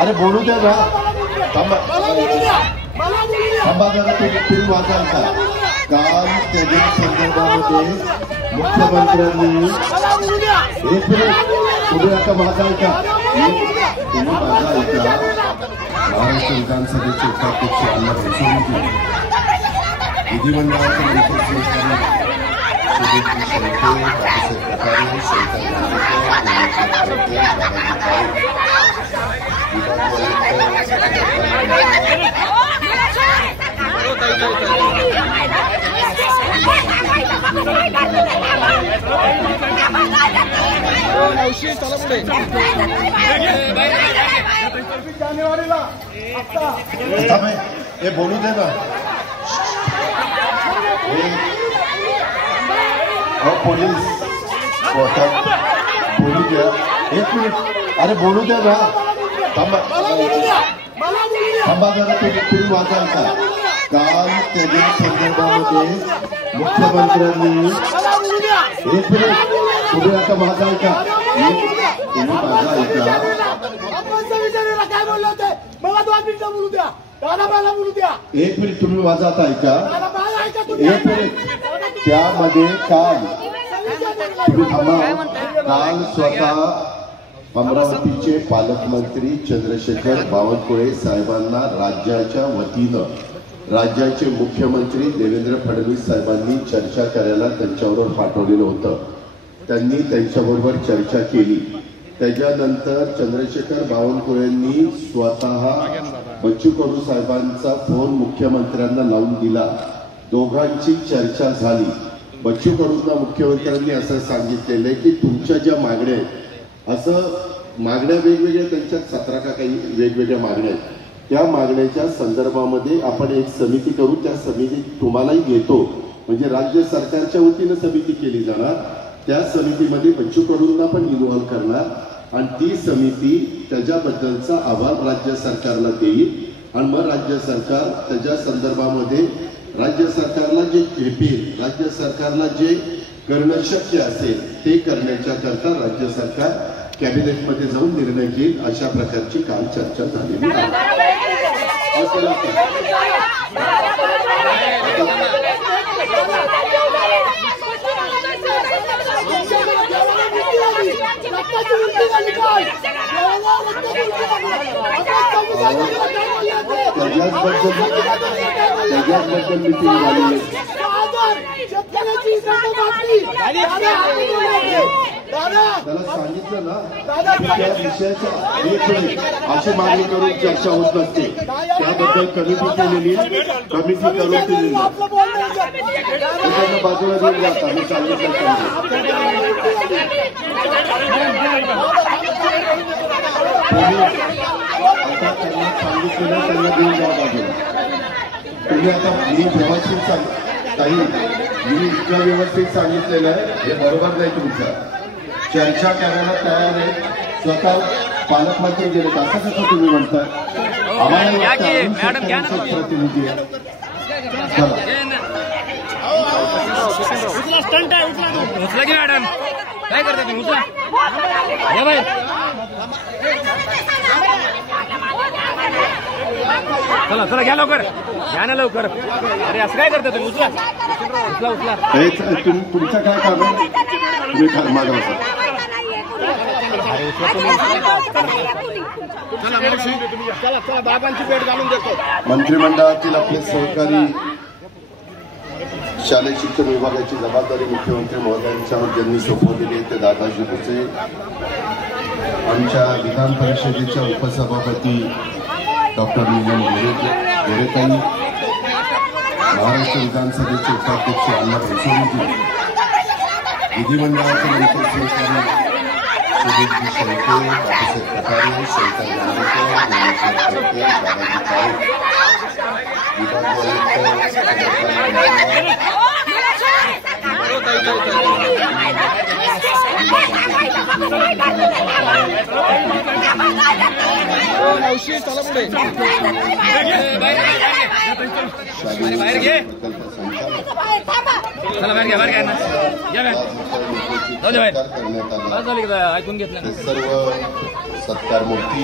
अरे बोलू द्या ना, थांबा जरा. तुम्ही वाचाल का? काल त्याच्या संदर्भामध्ये मुख्यमंत्र्यांनी एक मिनिट तुम्ही आता वाचाल का? तुम्ही वाचाल का? महाराष्ट्र विधानसभेचे उपाध्यक्ष अण्णा फडणवीस विधिमंडळाचे हे बोलू दे ना. पोलीस बोलू द्या एक मिनिट. अरे बोलू द्या ना, थांबा जरा. तुम्ही वाचाल का? काल त्याच्या संदर्भामध्ये मुख्यमंत्र्यांनी एक मिनिट तुम्ही आता वाचाल का? तुम्ही वाचाल का? एक मिनिट तुम्ही वाजत ऐका. एक मिनिट. त्यामध्ये काल स्वतः अमरावतीचे पालकमंत्री चंद्रशेखर बावनकुळे साहेबांना राज्याच्या वतीनं राज्याचे मुख्यमंत्री देवेंद्र फडणवीस साहेबांनी चर्चा करायला त्यांच्याबरोबर पाठवलेलं होतं. त्यांनी त्यांच्याबरोबर चर्चा केली. त्याच्यानंतर चंद्रशेखर बावनकुळेंनी स्वतः बच्चू कडू साहेबांचा फोन मुख्यमंत्र्यांना लावून दिला. दोघांची चर्चा झाली. बच्चू कडूंना मुख्यमंत्र्यांनी असं सांगितलेलं की तुमच्या ज्या मागण्या आहेत, असं मागण्या वेगवेगळ्या त्यांच्यात 17 का काही वेगवेगळ्या मागण्या आहेत, त्या मागण्याच्या संदर्भामध्ये आपण एक समिती करू. त्या समितीत तुम्हालाही घेतो, म्हणजे राज्य सरकारच्या वतीनं समिती केली जाणार. त्या समितीमध्ये बच्चू कडूंना पण इन्व्हॉल्व करणार आणि ती समिती त्याच्याबद्दलचा अहवाल राज्य सरकारला देईल आणि मग राज्य सरकार त्याच्या संदर्भामध्ये राज्य सरकारला जे झेपेल, राज्य सरकारला जे करणं शक्य असेल ते करण्याच्या करता राज्य सरकार कॅबिनेटमध्ये जाऊन निर्णय घेईल. अशा प्रकारची काल चर्चा झालेली आहे. त्याच्याबद्दल मिटिंग झाली. त्याला सांगितलं ना, त्या विषयाच्या अशी मागणी करून चर्चा होत नसते. त्याबद्दल कमिटी केलेली, कमिटी करून केलेली बाजूला देऊन जात. आम्ही सांगितलं त्यांना देऊन जा बाजूला. तुम्ही आता मी व्यवस्थित काही मी इतकं व्यवस्थित सांगितलेलं आहे, हे बरोबर नाही. तुमचं चर्चा करायला तयार आहे. स्वतः पालकमंत्री गेले, असं कसं तुम्ही म्हणता? आम्हाला प्रतिनिधी आहे. मॅडम काय करता तुम्ही? उचला बाहेर. चला चला घ्या लवकर, घ्या ना लवकर. अरे असं काय करता तुम्ही? उचला उचला उचला. तुमचं काय काम आहे? तुम्ही माझा चला बाबांची भेट घालून देतो. मंत्रिमंडळातील आपले सहकारी शालेय शिक्षण विभागाची जबाबदारी मुख्यमंत्री महोदयांच्यावर ज्यांनी सोपवलेली ते दादाजी भुसे, आमच्या विधान परिषदेच्या उपसभापती डॉक्टर नीलम गोरेताई, महाराष्ट्र विधानसभेचे उपाध्यक्ष अण्णा फडणवीस, विधिमंडळाचे मंत्री सहकारी सुधीरजी शेळके, बाबासाहेब पठारे, शंकर नांदेकर, ज्ञानेश्वर शेळके, दादाजी काळे, विभागीय बाहेर घे. चला बाहेर घ्या, बाहेर घ्या ना. ऐकून घेतलं सर्व सत्कार मूर्ती